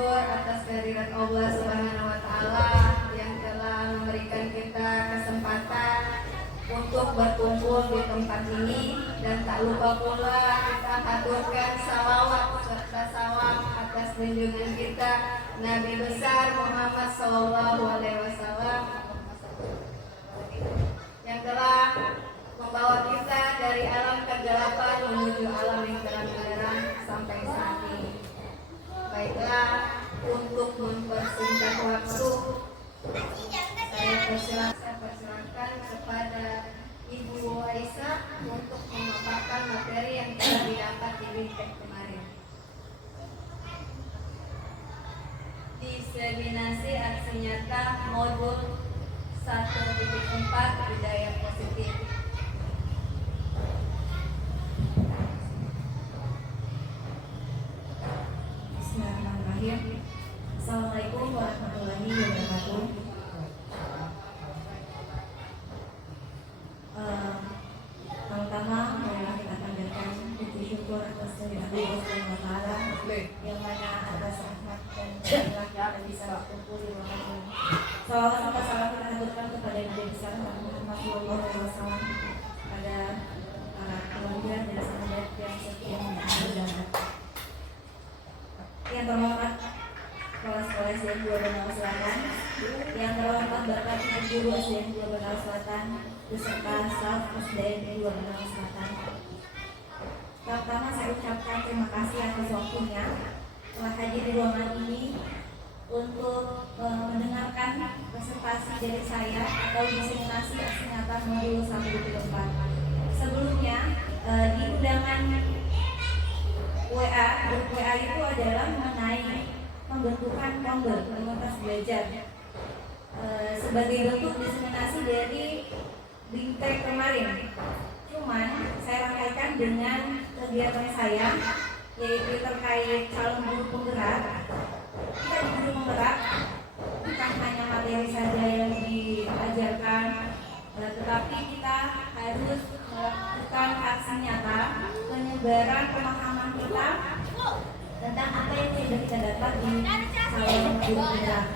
bersyukur atas kehadirat Allah Subhanahu wa Ta'ala yang telah memberikan kita kesempatan untuk berkumpul di tempat ini, dan tak lupa pula kita haturkan salawat serta salam atas junjungan kita Nabi besar Muhammad Sallallahu Alaihi Wasallam yang telah membawa kita dari alam kegelapan menuju alam yang terang-benderang sampai saat ini. Baiklah, untuk mempersingkat waktu, saya persilakan kepada Ibu Aisyah untuk memaparkan materi yang telah didapat di Bintek kemarin. Diseminasi aksi nyata modul 1.4 budaya positif. Bismillahirrahmanirrahim. Assalamualaikum warahmatullahi wabarakatuh. Pertama, marilah kita panjatkan puji syukur atas kehadirat Allah Subhanahu wa Ta'ala yang mana atas rahmat dan berkah kita bisa berkumpul di ruangan ini. Salawat serta salam kita haturkan kepada Nabi besar Muhammad Sallallahu Alaihi Wasallam, pada para keluarga dan sahabat yang setia menjaga. Yang terhormat Kepala Sekolah SDN 2 Bangau Selatan, yang terhormat Bapak Ibu Guru SDN 2 Bangau Selatan beserta staf SDN 2 Bangau Selatan. Pertama, saya ucapkan terima kasih atas waktunya telah hadir di ruangan ini untuk mendengarkan presentasi dari saya atau diseminasi aksi nyata modul 1.4. Sebelumnya, di undangan WA, grup WA itu adalah mengenai pembentukan komunitas belajar sebagai bentuk diseminasi dari Bintek kemarin. Cuman saya rangkaikan dengan kegiatan saya, yaitu terkait calon guru penggerak. Kita di guru penggerak bukan hanya materi saja yang diajarkan, tetapi kita harus melakukan aksi nyata penyebaran pemahaman kita tentang apa yang sudah kita dapat di calon guru penggerak.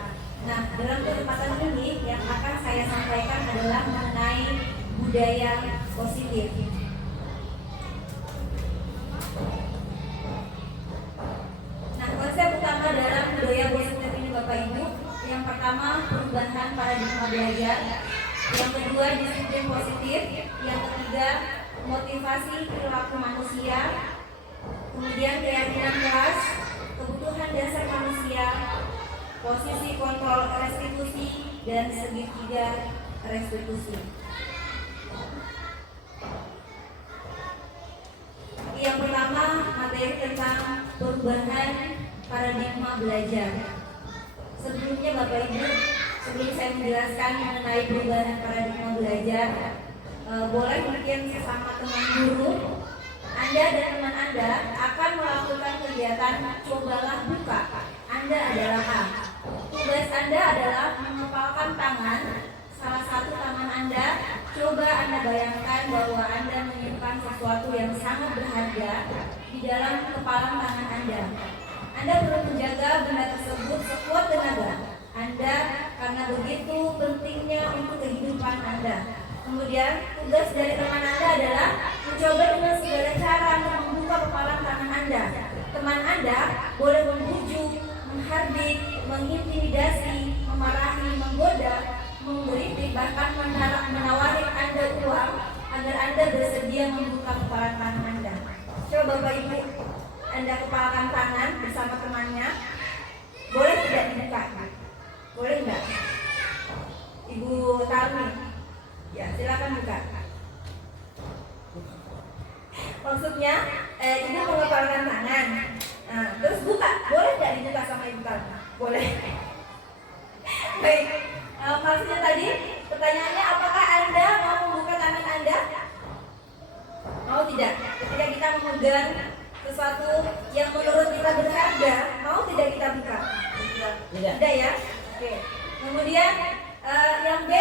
Nah, dalam kesempatan ini yang akan saya sampaikan adalah mengenai budaya positif. Nah, konsep utama dalam budaya positif ini Bapak Ibu, yang pertama perubahan paradigma belajar, yang kedua disiplin positif, yang ketiga motivasi perilaku manusia, kemudian keyakinan kelas, kebutuhan dasar manusia, posisi kontrol restitusi, dan segitiga restitusi. Yang pertama, materi tentang perubahan paradigma belajar. Sebelumnya Bapak Ibu, sebelum saya menjelaskan mengenai perubahan paradigma belajar, boleh mungkin sesama teman guru, Anda dan teman Anda akan melakukan kegiatan cobalah buka. Anda adalah A. Tugas Anda adalah mengepalkan tangan salah satu tangan Anda. Coba Anda bayangkan bahwa Anda menyimpan sesuatu yang sangat berharga di dalam kepalan tangan Anda. Anda perlu menjaga benda tersebut sekuat tenaga Anda karena begitu pentingnya untuk kehidupan Anda. Kemudian tugas dari teman Anda adalah mencoba dengan segala cara untuk membuka kepalan tangan Anda. Teman Anda boleh membujuk, menghardik, mengintimidasi, memarahi, menggoda, mengkritik, bahkan menawari Anda uang agar Anda bersedia membuka kepalan tangan Anda. Coba Bapak Ibu, Anda kepalakan tangan bersama temannya, boleh tidak dibuka? Boleh enggak? Ibu Tarmi, ya silakan buka. Maksudnya, Ibu mengepalkan tangan, nah, terus buka, boleh tidak dibuka sama Ibu Tarmi? Boleh. Baik. Maksudnya tadi pertanyaannya, apakah Anda mau membuka tangan Anda? Mau tidak? Ketika kita memegang sesuatu yang menurut kita berharga, mau tidak kita buka? Tidak ya? Oke. Kemudian yang B,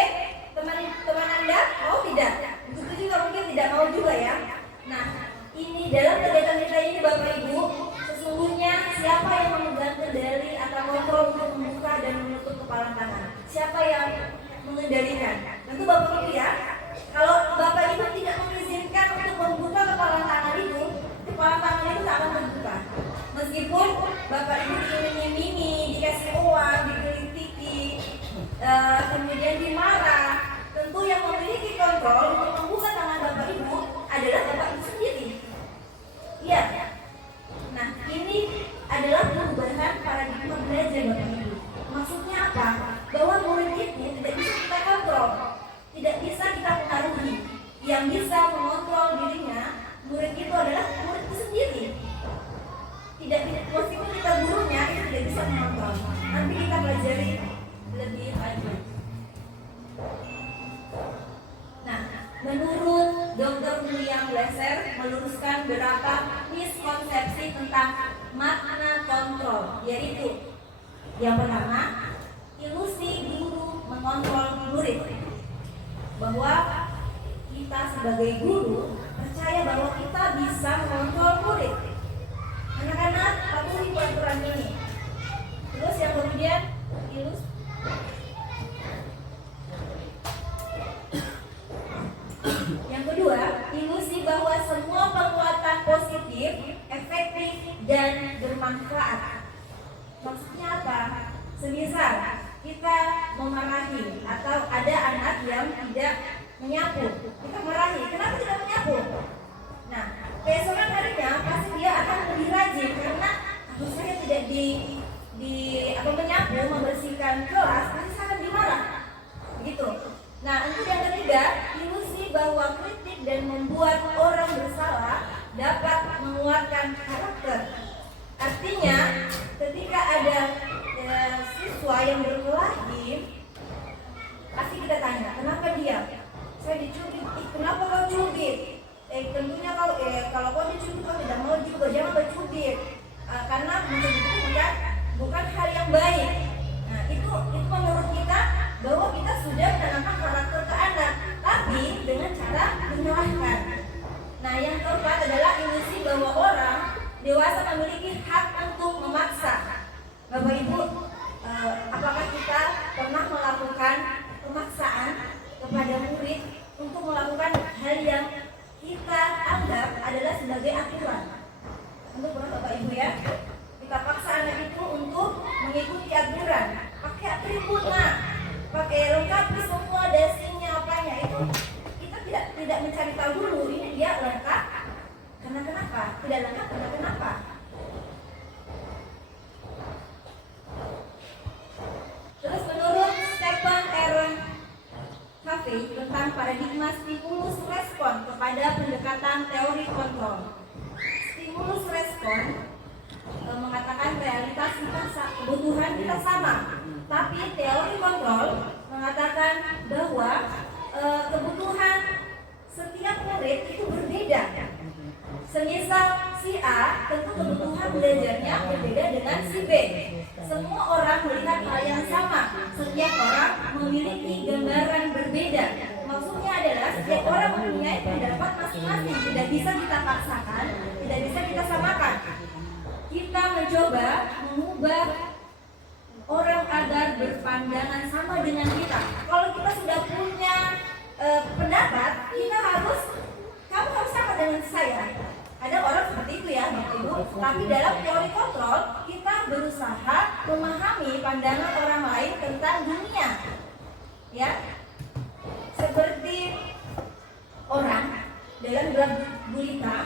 teman Anda mau tidak? Begitu juga mungkin tidak mau juga ya. Nah, ini dalam kegiatan kita ini Bapak Ibu, sesungguhnya siapa yang memegang kendali atau siapa yang mengendalikan? Tentu Bapak Ibu ya. Kalau Bapak Ibu tidak mengizinkan untuk membuka kepala tangan itu tak akan terbuka. Meskipun Bapak Ibu diiming-imingi, dikasih uang, dikritiki, kemudian dimarah, tentu yang memiliki kontrol untuk membuka tangan Bapak Ibu adalah Bapak Ibu sendiri. Iya. Nah, ini adalah perubahan paradigma belajar Bapak Ibu. Maksudnya apa? Bahwa murid itu tidak bisa kita kontrol, tidak bisa kita pengaruhi. Yang bisa mengontrol dirinya, murid itu adalah murid itu sendiri. Tidak, meskipun kita gurunya itu tidak bisa mengontrol. Nanti kita pelajari lebih lanjut. Nah, menurut Dr. William Glasser meluruskan beberapa miskonsepsi tentang makna kontrol, yaitu yang pertama, ilusi guru mengontrol murid. Bahwa kita sebagai guru percaya bahwa kita bisa mengontrol murid. Anak-anak patuhi peraturan ini. Terus yang kemudian yang kedua, ilusi bahwa semua penguatan positif, efektif dan bermanfaat. Maksudnya apa? Semisal kita memarahi atau ada anak yang tidak menyapu, kita marahi, kenapa tidak menyapu? Nah, keesokan harinya pasti dia akan lebih rajin karena harusnya tidak menyapu, membersihkan kelas, pasti akan dimarah. Begitu. Nah, untuk yang ketiga, ilusi bahwa kritik dan membuat orang bersalah dapat menguatkan karakter. Artinya, ketika ada siswa yang berkelahi, pasti kita tanya, kenapa dia? Saya dicubit, kenapa kau cubit? Tentunya kalau kau dicubit kau tidak mau juga, jangan bercubit. Karena menurut bukan hal yang baik. Nah, itu menurut kita bahwa kita sudah menanamkan karakter ke anak, tapi dengan cara menyalahkan. Nah, yang keempat adalah ilusi bahwa orang dewasa memiliki hak untuk memaksa. Bapak Ibu, apakah kita pernah melakukan pemaksaan kepada murid untuk melakukan hal yang kita anggap adalah sebagai aturan? Untuk Bapak Ibu ya, kita paksa anak itu untuk mengikuti aturan, pakai atribut, pakai lengkapi semua dasinya apanya itu. Kita tidak mencari tahu dulu ini dia lengkap karena kenapa, tidak lengkap karena kenapa. Terus menurut Stephen R. Covey tentang paradigma stimulus respon kepada pendekatan teori kontrol. Stimulus respon mengatakan realitas kita, kebutuhan kita sama, tapi teori kontrol mengatakan bahwa kebutuhan setiap murid itu berbeda. Semisal si A tentu kebutuhan belajarnya berbeda dengan si B. Semua orang melihat hal yang sama, setiap orang memiliki gambaran berbeda. Maksudnya adalah setiap orang mempunyai pendapat masing-masing, tidak bisa kita paksakan, tidak bisa kita samakan. Kita mencoba mengubah orang agar berpandangan sama dengan kita. Kalau kita sudah punya pendapat, kamu harus sama dengan saya. Ada orang seperti itu ya, Bapak Ibu. Tapi dalam teori kontrol, kita berusaha memahami pandangan orang lain tentang dunia. Ya, seperti orang dalam gelar gulita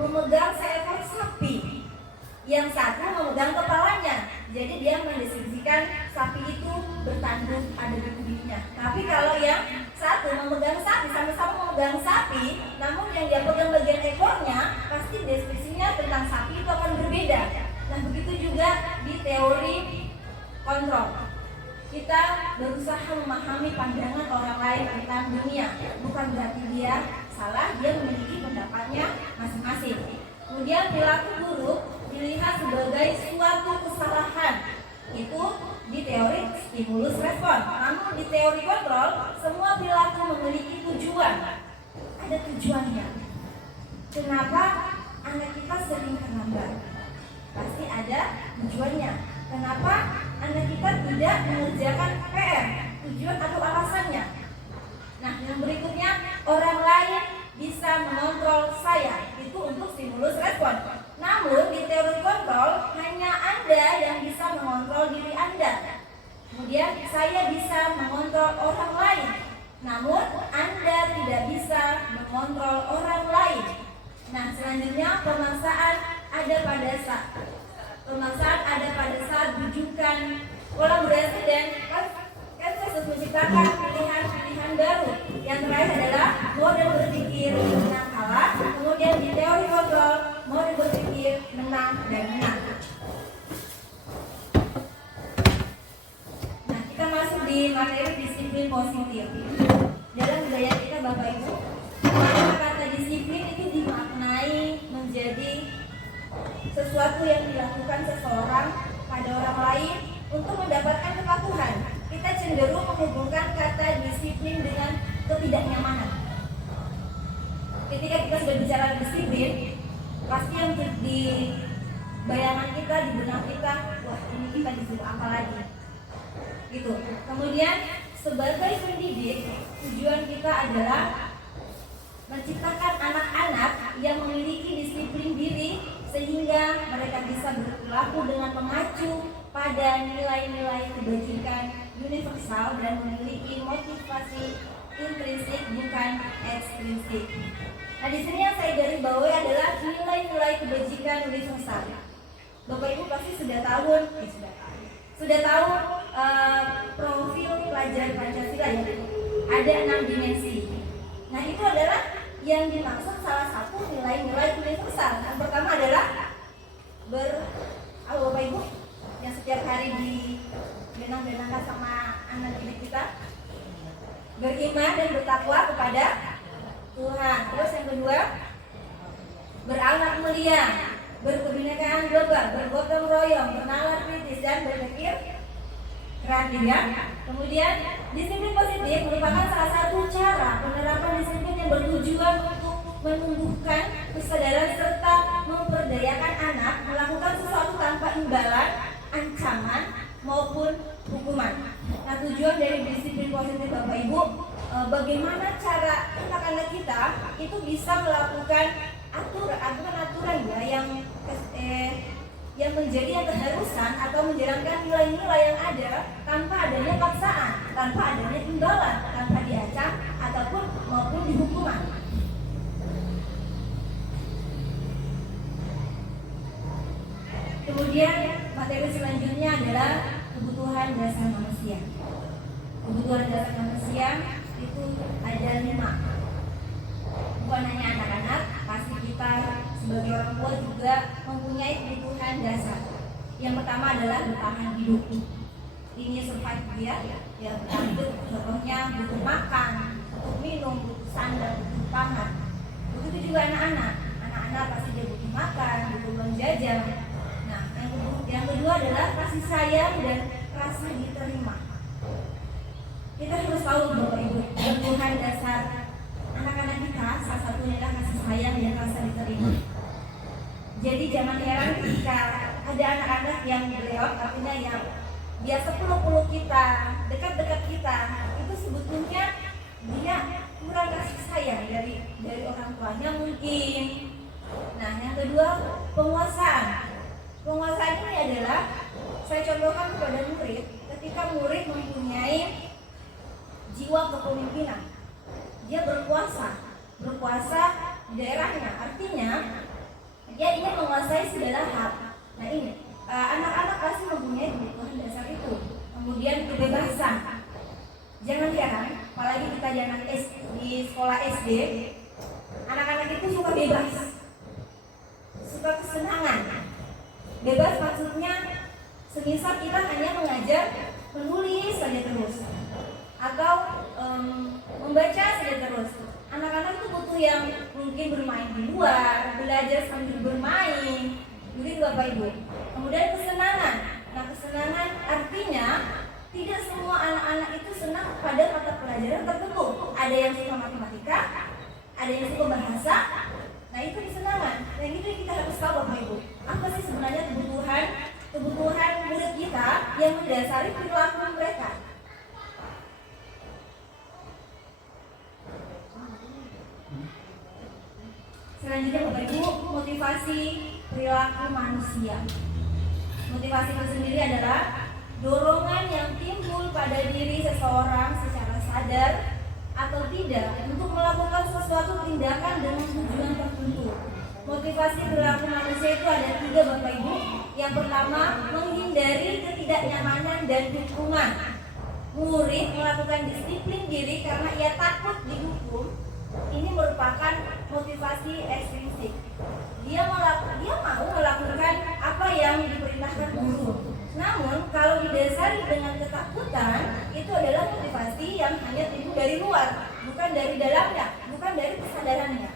memegang seekor sapi, yang satu memegang kepalanya. Jadi dia mendeskripsikan sapi itu bertanduk ada di tubuhnya. Tapi kalau yang satu memegang sapi, sama-sama memegang sapi, namun yang dia pegang bagian ekornya, pasti deskripsinya tentang sapi itu akan berbeda. Nah, begitu juga di teori kontrol. Kita berusaha memahami pandangan orang lain tentang dunia. Bukan berarti dia salah, dia memiliki pendapatnya masing-masing. Kemudian perilaku buruk dilihat sebagai suatu kesalahan. Itu di teori stimulus respon. Namun di teori kontrol, semua perilaku memiliki tujuan. Ada tujuannya. Kenapa anak kita sering terlambat? Pasti ada tujuannya. Kenapa anak kita tidak mengerjakan PR? tujuan atau alasannya. Nah, yang berikutnya, orang lain bisa mengontrol saya. Itu untuk stimulus respon. Namun di teori kontrol hanya Anda yang bisa mengontrol diri Anda. Kemudian saya bisa mengontrol orang lain. Namun Anda tidak bisa mengontrol orang lain. Nah, selanjutnya pemaksaan ada pada saat rujukan kolaborasi dan konsensus menciptakan pilihan-pilihan baru. Yang terakhir adalah model berpikir menang kalah. Kemudian di teori kontrol model berpikir menang dan menang. Nah, kita masuk di materi disiplin positif. Dalam budaya kita Bapak Ibu, kata disiplin itu dimaknai menjadi sesuatu yang dilakukan seseorang pada orang lain untuk mendapatkan kepatuhan. Kita cenderung menghubungkan kata disiplin dengan ketidaknyamanan. Ketika kita sudah bicara disiplin, pasti yang di bayangan kita, di benak kita, wah ini kita disuruh apa lagi? Gitu. Kemudian sebagai pendidik, tujuan kita adalah menciptakan anak-anak yang memiliki disiplin diri sehingga mereka bisa berperilaku dengan mengacu pada nilai-nilai kebajikan universal dan memiliki motivasi intrinsik bukan ekstrinsik. Nah, di sini yang saya garis bawahi adalah nilai-nilai kebajikan universal. Bapak Ibu pasti sudah tahu profil pelajaran Pancasila ya. Ada 6 dimensi. Nah, itu adalah yang dimaksud salah satu nilai-nilai universal. Yang pertama adalah Bapak Ibu yang setiap hari di benang-benangkan sama anak didik kita, beriman dan bertakwa kepada Tuhan. Terus yang kedua, berakhlak mulia, berkebinekaan global, bergotong royong, bernalar kritis dan berpikir kreatif ya. Kemudian disiplin positif merupakan salah satu cara penerapan disiplin yang bertujuan untuk menumbuhkan kesadaran serta memperdayakan anak melakukan sesuatu tanpa imbalan, ancaman maupun hukuman. Nah, tujuan dari disiplin positif Bapak Ibu, bagaimana cara anak-anak kita itu bisa melakukan aturan-aturan ya yang menjadi yang keharusan atau menjalankan nilai-nilai yang ada tanpa adanya paksaan, tanpa adanya imbalan, tanpa diacam ataupun maupun dihukuman. Kemudian materi selanjutnya adalah kebutuhan dasar manusia. Kebutuhan dasar manusia itu ada 5. Bukan hanya anak-anak, pasti kita sebagai orang tua juga mempunyai kebutuhan dasar. Yang pertama adalah bertahan hidup. Ini survive dia, ya bertahan hidup. Contohnya butuh makan, butuh minum, butuh sandal, butuh pangan. Begitu juga anak-anak. Anak-anak pasti dia butuh makan, butuh uang jajan. Nah, yang kedua adalah kasih sayang dan rasa diterima. Kita harus tahu Bapak Ibu, kebutuhan dasar anak-anak kita salah satunya adalah kasih sayang dan rasa diterima. Jadi jangan heran ketika ada anak-anak yang beleot, artinya yang biasa peluk-peluk kita, dekat-dekat kita, itu sebetulnya dia kurang kasih sayang dari orang tuanya mungkin. Nah, yang kedua penguasaan. Penguasaan ini adalah saya contohkan kepada murid ketika murid mempunyai jiwa kepemimpinan. Dia berkuasa di daerahnya, artinya dia ingin menguasai segala hal. Nah ini, anak-anak pasti mempunyai kebutuhan dasar itu. Kemudian kebebasan. Jangan heran, apalagi kita di sekolah SD, anak-anak itu suka bebas, suka kesenangan. Bebas maksudnya, semisal kita hanya mengajar menulis saja terus, atau membaca saja terus. Anak-anak itu butuh yang mungkin bermain di luar, belajar sambil bermain, begitu Bapak Ibu. Kemudian kesenangan. Nah, kesenangan artinya tidak semua anak-anak itu senang pada mata pelajaran tertentu. Ada yang suka matematika, ada yang suka bahasa. Nah, itu kesenangan. Yang itu kita harus tahu Bapak Ibu. Apa sih sebenarnya kebutuhan murid kita yang mendasari perilaku mereka? Selanjutnya Bapak Ibu, motivasi perilaku manusia. Motivasi itu sendiri adalah dorongan yang timbul pada diri seseorang secara sadar atau tidak untuk melakukan sesuatu tindakan dengan tujuan tertentu. Motivasi perilaku manusia itu ada 3 Bapak Ibu. Yang pertama, menghindari ketidaknyamanan dan hukuman. Murid melakukan disiplin diri karena ia takut dihukum. Ini merupakan motivasi ekstrinsik. Dia mau melakukan apa yang diperintahkan guru. Namun kalau didasari dengan ketakutan, itu adalah motivasi yang hanya timbul dari luar, bukan dari dalamnya, bukan dari kesadarannya.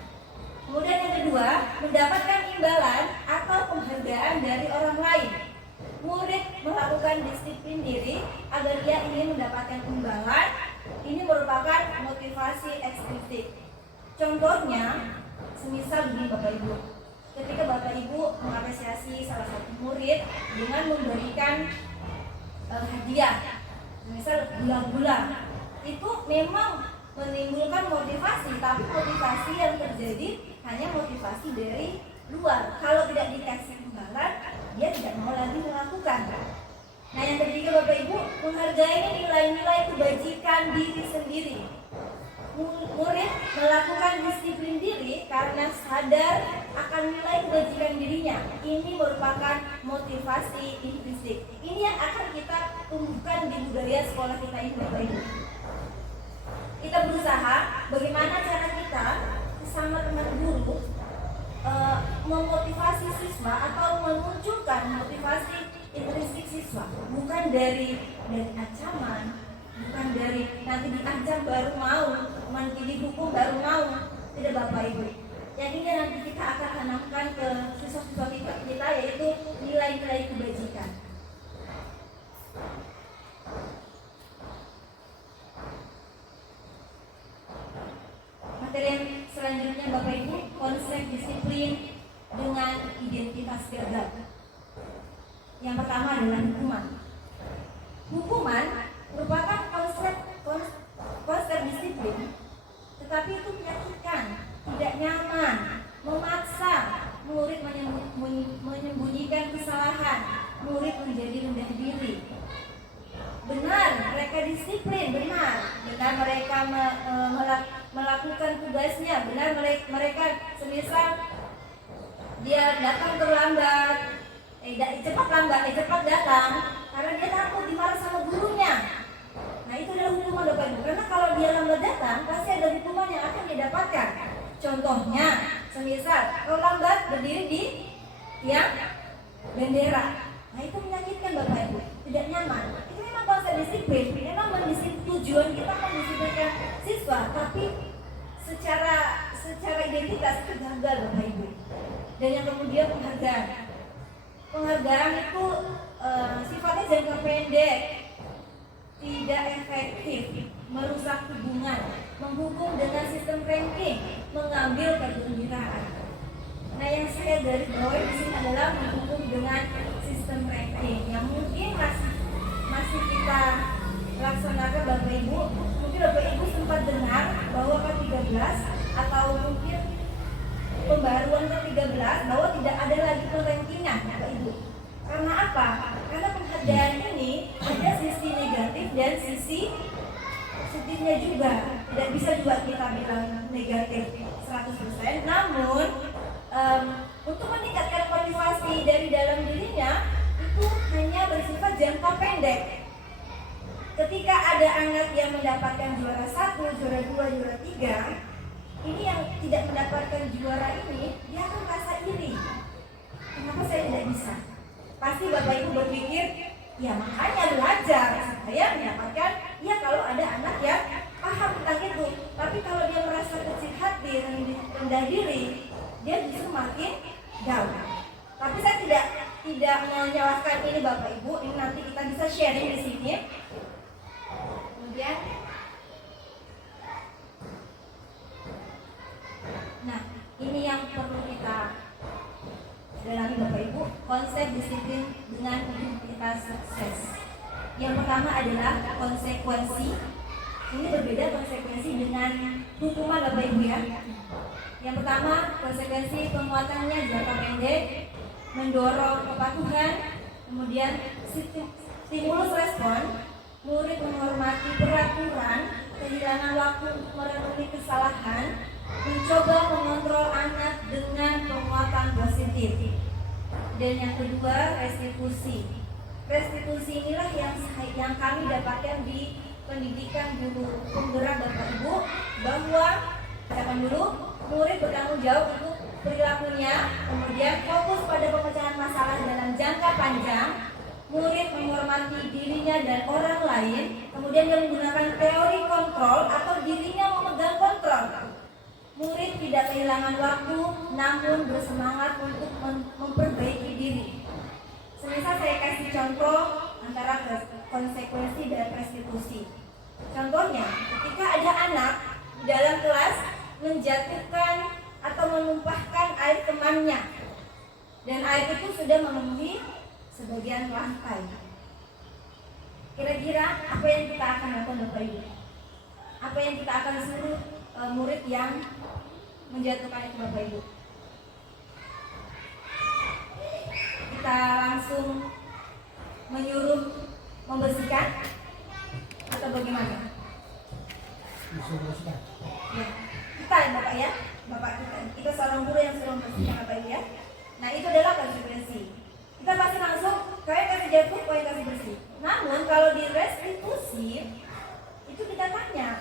Kemudian yang kedua, mendapatkan imbalan atau penghargaan dari orang lain. Murid melakukan disiplin diri agar dia ingin mendapatkan imbalan. Ini merupakan motivasi ekstrinsik. Contohnya, semisal begini Bapak Ibu. Ketika Bapak Ibu mengapresiasi salah satu murid dengan memberikan hadiah, misal gula-gula, itu memang menimbulkan motivasi, tapi motivasi yang terjadi hanya motivasi dari luar. Kalau tidak dikasih imbalan, dia tidak mau lagi melakukan. Nah, yang ketiga Bapak Ibu, menghargai nilai-nilai kebajikan diri sendiri. Murid melakukan disiplin diri karena sadar akan nilai kebajikan dirinya. Ini merupakan motivasi intrinsik. Ini yang akan kita tumbuhkan di budaya sekolah kita ini Bapak Ibu. Kita berusaha bagaimana cara kita sama teman guru memotivasi siswa atau memunculkan motivasi intrinsik siswa, bukan dari ancaman, bukan dari nanti diancam baru mau, nanti dihukum baru mau. Tidak Bapak Ibu. Yang ini nanti kita akan tanamkan ke siswa-siswa kita yaitu nilai-nilai kebajikan. Materi yang selanjutnya Bapak Ibu, konsep disiplin dengan identitas gagap. Yang pertama adalah hukuman. Hukuman merupakan konsep disiplin, tetapi itu menyakitkan, tidak nyaman, memaksa murid menyembunyikan kesalahan, murid menjadi rendah diri. Benar, mereka disiplin, benar mereka melakukan tugasnya, benar mereka semisal dia datang terlambat, cepat datang karena dia takut dimarah sama gurunya. Nah, itu adalah hukuman Bapak Ibu. Karena kalau dia lambat datang, pasti ada hukuman yang akan didapatkan. Contohnya, semisal kalau lambat berdiri di tiang bendera. Nah, itu menyakitkan Bapak Ibu, tidak nyaman. Itu memang konsep disiplin. Memang tujuan kita mendisiplinkan siswa, tapi secara identitas itu gagal Bapak Ibu. Dan yang kemudian penghargaan. Penghargaan itu sifatnya jangka pendek, tidak efektif, merusak hubungan, menghukum dengan sistem ranking, mengambil kegembiraan. Nah, yang saya garis bawahi di sini adalah menghukum dengan sistem ranking yang mungkin masih kita laksanakan Bapak Ibu. Mungkin Bapak Ibu sempat dengar bahwa ke-13 atau mungkin pembaruan ke-13 bahwa tidak ada lagi perankingan Bapak Ibu. Karena apa? Karena penghargaan ini ada sisi negatif dan sisi positifnya juga. Tidak bisa juga kita bilang negatif 100%. Namun untuk meningkatkan motivasi dari dalam dirinya itu hanya bersifat jangka pendek. Ketika ada anak yang mendapatkan juara 1, juara 2, juara 3, ini yang tidak mendapatkan juara ini, dia akan merasa iri. Kenapa saya tidak bisa? Pasti Bapak Ibu berpikir, ya makanya belajar supaya mendapatkan, ya kalau ada anak yang paham tentang itu. Tapi kalau dia merasa kecil hati, rendah diri, dia justru makin down. Tapi saya tidak menyalahkan ini Bapak Ibu, ini nanti kita bisa sharing di sini. Kemudian, nah ini yang perlu kita dalami Bapak Ibu, konsep disiplin dengan identitas sukses. Yang pertama adalah konsekuensi. ini berbeda konsekuensi dengan hukuman Bapak Ibu ya. Yang pertama, konsekuensi penguatannya jangka pendek, mendorong kepatuhan, kemudian stimulus respon, murid menghormati peraturan, kehilangan waktu untuk merenungi kesalahan, mencoba mengontrol anak dengan penguatan positif. Dan yang kedua, restitusi. Restitusi inilah yang kami dapatkan di pendidikan guru penggerak Bapak Ibu, bahwa katakan dulu murid bertanggung jawab untuk perilakunya, kemudian fokus pada pemecahan masalah dalam jangka panjang, murid menghormati dirinya dan orang lain, kemudian dia menggunakan teori kontrol atau dirinya memegang kontrol. Murid tidak kehilangan waktu, namun bersemangat untuk memperbaiki diri. Semisal saya kasih contoh antara konsekuensi dan restitusi. Contohnya, ketika ada anak di dalam kelas menjatuhkan atau menumpahkan air temannya, dan air itu sudah memenuhi sebagian lantai. Kira-kira apa yang kita akan lakukan Bapak Ibu? Apa yang kita akan suruh murid yang menjatuhkan itu Bapak Ibu? Kita langsung menyuruh membersihkan atau bagaimana? Membersihkan. Ya, kita Bapak ya, Bapak kita seorang guru yang suruh membersihkan Bapak Ibu ya. Nah itu adalah konsekuensi. Kita pasti langsung kalian kasih jatuh, kalian kasih bersih. Namun kalau di restitusi itu kita tanya,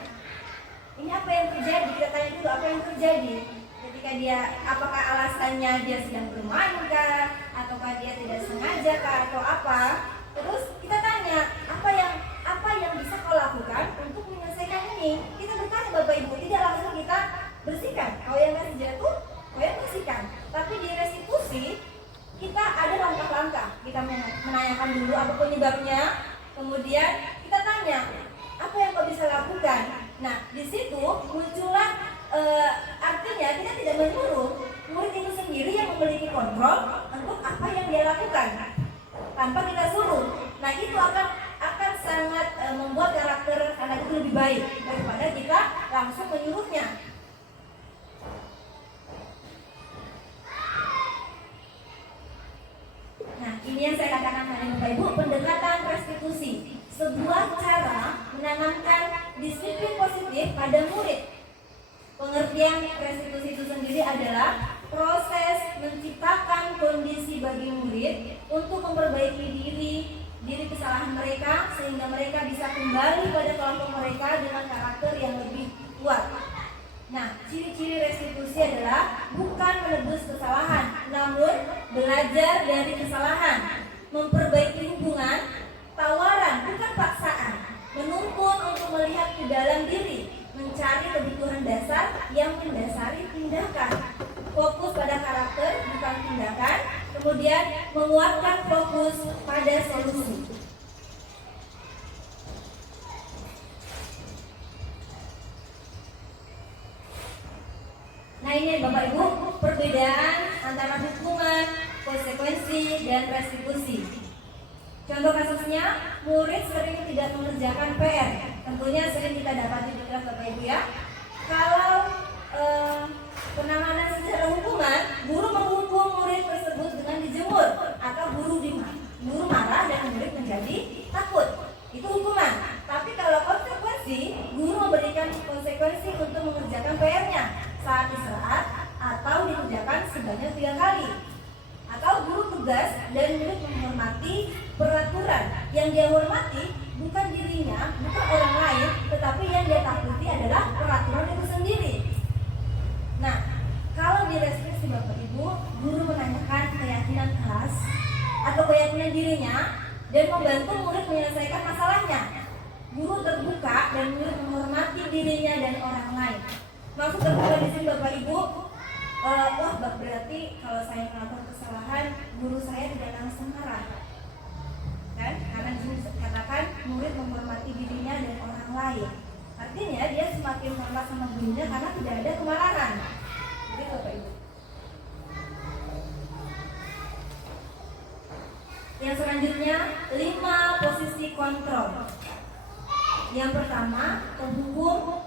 ini apa yang terjadi? Kita tanya dulu apa yang terjadi. Ketika dia, apakah alasannya dia sedang bermain kah, ataukah dia tidak sengaja kah, atau apa? Terus kita tanya apa yang bisa kau lakukan untuk menyelesaikan ini? Kita bertanya Bapak Ibu, tidak langsung kita bersihkan. Kalau yang kasih jatuh, kau yang bersihkan. Tapi di restitusi kita ada langkah-langkah. Kita menanyakan dulu apa penyebabnya, kemudian kita tanya apa yang kau bisa lakukan. Nah, di situ muncullah artinya kita tidak menyuruh, murid itu sendiri yang memiliki kontrol untuk apa yang dia lakukan tanpa kita suruh. Nah, itu akan sangat membuat karakter anak itu lebih baik daripada kita langsung menyuruhnya. Nah, ini yang saya katakan pada Bapak Ibu, pendekatan restitusi, sebuah cara menanamkan disiplin positif pada murid. Pengertian restitusi itu sendiri adalah proses menciptakan kondisi bagi murid untuk memperbaiki diri kesalahan mereka, sehingga mereka bisa kembali pada kelompok mereka dengan karakter yang lebih kuat. Nah, ciri-ciri restitusi adalah bukan menebus kesalahan, namun belajar dari kesalahan, memperbaiki hubungan, tawaran bukan paksaan, menuntun untuk melihat ke dalam diri, mencari kebutuhan dasar yang mendasari tindakan, fokus pada karakter bukan tindakan, kemudian menguatkan fokus pada solusi. Nah, ini Bapak Ibu perbedaan antara hukuman, konsekuensi, dan restitusi. Contoh kasusnya, murid sering tidak mengerjakan PR. Tentunya sering kita dapati di kelas Bapak Ibu ya. Kalau penanganan secara hukuman, guru menghukum murid tersebut dengan dijemur, atau guru marah dan murid menjadi takut. Itu hukuman. Tapi kalau konsekuensi, guru memberikan konsekuensi untuk mengerjakan PR-nya saat istirahat atau dikerjakan sebanyak 3 kali. Atau guru tugas dan murid menghormati peraturan. Yang dia hormati bukan dirinya, bukan orang lain, tetapi yang dia takuti adalah peraturan itu sendiri. Nah, kalau di restriksi Bapak Ibu, guru menanyakan keyakinan kelas atau keyakinan dirinya dan membantu murid menyelesaikan masalahnya. Guru terbuka dan murid menghormati dirinya dan orang lain. Maksud terbuka di sini Bapak Ibu, wah berarti kalau saya melakukan kesalahan, guru saya tidak langsung marah, kan? Karena guru katakan murid menghormati dirinya dan orang lain. Artinya dia semakin hormat sama gurunya karena tidak ada kemarahan. Begitu Bapak Ibu. Yang selanjutnya 5 posisi kontrol. Yang pertama, penghukum.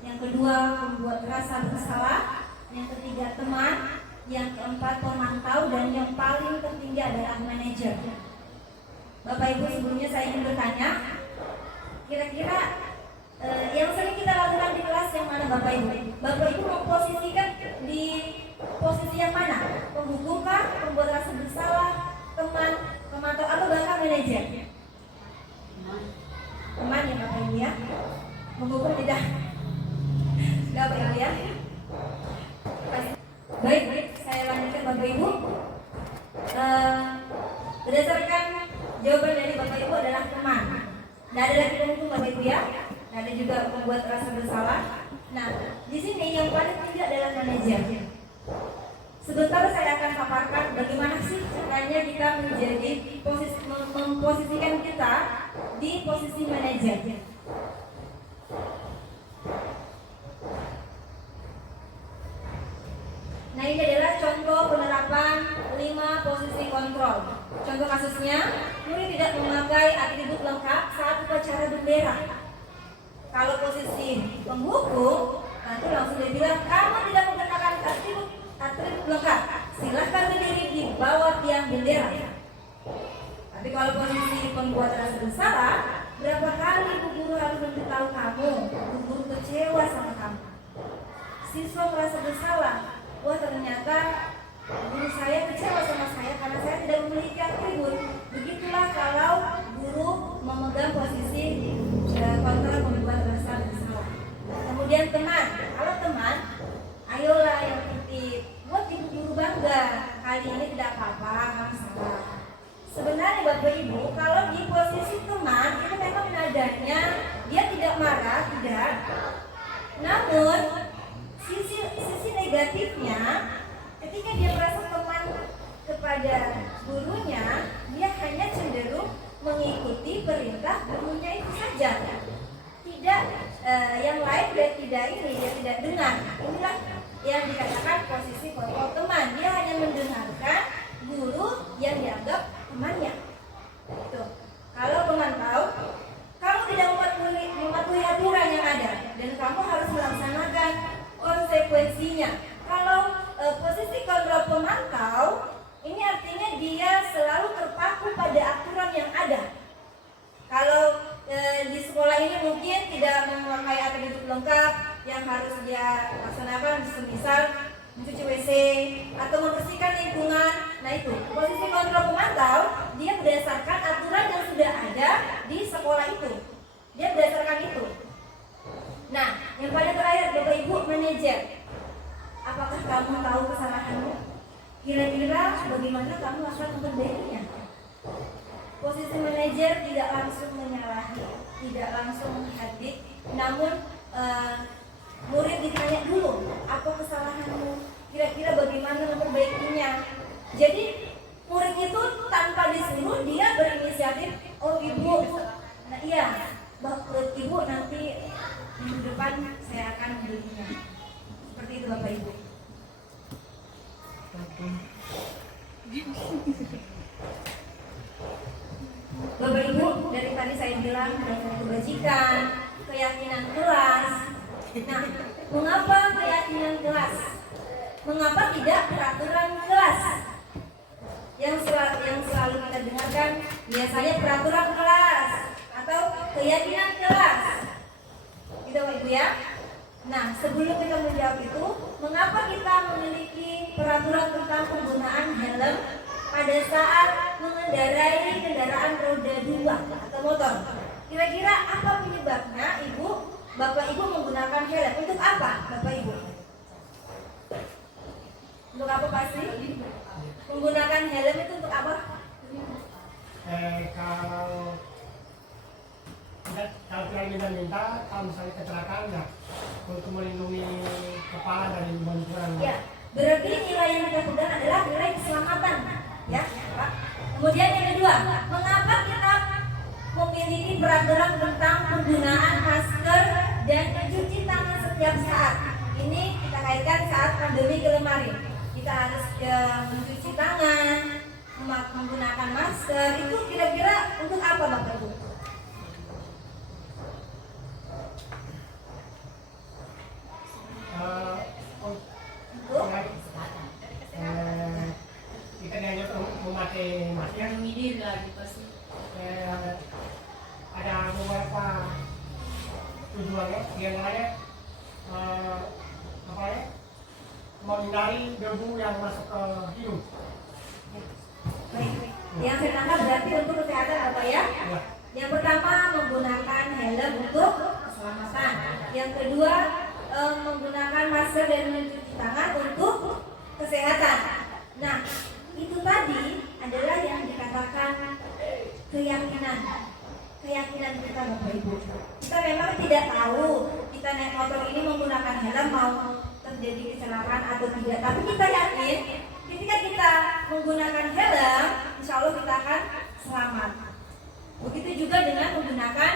Yang kedua, pembuat rasa bersalah. Yang ketiga, teman. Yang keempat, pemantau. Dan yang paling tertinggi adalah manajer. Bapak Ibu, sebelumnya saya ingin bertanya, kira-kira yang sering kita lakukan di kelas yang mana Bapak Ibu? Bapak Ibu memposisikan di posisi yang mana? Penghukum kah? Pembuat rasa bersalah? Teman? Pemantau? Atau bahkan manajer? Teman ya Bapak Ibu ya? Penghukum tidak? Bapak Ibu ya? Baik, saya lanjutkan Bapak Ibu. Berdasarkan jawaban dari Bapak Ibu adalah teman. Tidak ada lagi penghukum Bapak Ibu ya? Tidak ada juga membuat rasa bersalah. Nah, di sini yang paling tinggi adalah manajer. Sebentar saya akan paparkan bagaimana sih caranya kita menjadi memposisikan kita di posisi manajer. Nah, ini adalah contoh penerapan 5 posisi kontrol. Contoh kasusnya, murid tidak memakai atribut lengkap saat upacara bendera. Kalau posisi penghukum, nanti langsung dia bilang, kamu tidak menggunakan atribut lengkap, silahkan berdiri di bawah tiang bendera. Tapi kalau posisi pembuat rasa bersalah, berapa kali Bu Guru harus memberitahu kamu, Bu Guru kecewa sama kamu. Siswa merasa bersalah, wah ternyata guru saya kecewa sama saya karena saya tidak memiliki atribut. Begitulah kalau guru memegang posisi kontrol pembuat rasa bersalah. Kemudian teman, kalau teman, ayolah yang tertib, buat ibu guru bangga. Kali ini tidak apa-apa, masalah. Sebenarnya Bapak Ibu, kalau di posisi teman itu memang nadanya dia tidak marah, tidak. Namun sisi negatifnya, ketika dia merasa teman kepada gurunya, dia hanya cenderung mengikuti perintah gurunya itu saja. Tidak yang lain dia tidak dia tidak dengar. Inilah yang dikatakan posisi kontrol teman. Dia hanya mendengarkan guru yang dianggap temannya. Itu. Kalau pemantau, kamu tidak mematuhi aturan yang ada dan kamu harus melaksanakan konsekuensinya. Kalau posisi kontrol pemantau, ini artinya dia selalu terpaku pada aturan yang ada. Kalau di sekolah ini mungkin tidak memakai atribut lengkap yang harus dia laksanakan, semisal mencuci WC atau membersihkan lingkungan. Nah itu, posisi kontrol pemantau, dia berdasarkan aturan yang sudah ada di sekolah itu. Dia berdasarkan itu. Nah, yang paling terakhir Bapak Ibu, manajer. Apakah kamu tahu kesalahanmu? Kira-kira bagaimana kamu akan memperbaikinya? Posisi manajer tidak langsung menyalahi, tidak langsung menghadik, namun murid ditanya dulu, apa kesalahanmu? Kira-kira bagaimana memperbaikinya? Jadi murid itu tanpa disuruh dia berinisiatif. Oh ibu, nah iya, ibu nanti minggu depan saya akan membelinya. Seperti itu Bapak Ibu. Bapak Ibu, dari tadi saya bilang dasar kebajikan, keyakinan kelas. Nah, mengapa keyakinan kelas? Mengapa tidak peraturan kelas? Yang selalu kita dengarkan biasanya peraturan kelas atau keyakinan kelas. Gitu Bapak Ibu ya. Nah, sebelum kita menjawab itu, mengapa kita memiliki peraturan tentang penggunaan helm pada saat mengendarai kendaraan roda 2 atau motor? Kira-kira apa penyebabnya Bapak Ibu menggunakan helm? Untuk apa Bapak Ibu? Untuk apa pasti? Menggunakan helm itu untuk apa? Kalau kita minta, kalau misalnya kecelakaan, ya untuk melindungi kepala dari benturan. Ya, berarti nilai yang kita pegang adalah nilai keselamatan, ya, Pak. Kemudian yang kedua, mengapa kita memiliki peraturan tentang penggunaan masker dan mencuci tangan setiap saat? Ini kita kaitkan saat pandemi kemarin. Kita harus mencuci tangan, menggunakan masker. Itu kira-kira untuk apa, Bapak Ibu? ingin lah gitu sih. Ada beberapa tujuannya, diantaranya apa ya, menghindari debu yang masuk ke hidung. Baik. Yang saya tangkap berarti untuk kesehatan apa ya? Ya. Yang pertama menggunakan helm untuk keselamatan. Yang kedua menggunakan masker dan mencuci tangan untuk kesehatan. Nah, itu tadi adalah yang dikatakan keyakinan kita Bapak Ibu. Kita memang tidak tahu kita naik motor ini menggunakan helm mau terjadi kecelakaan atau tidak, tapi kita yakin ketika kita menggunakan helm, insya Allah kita akan selamat. Begitu juga dengan menggunakan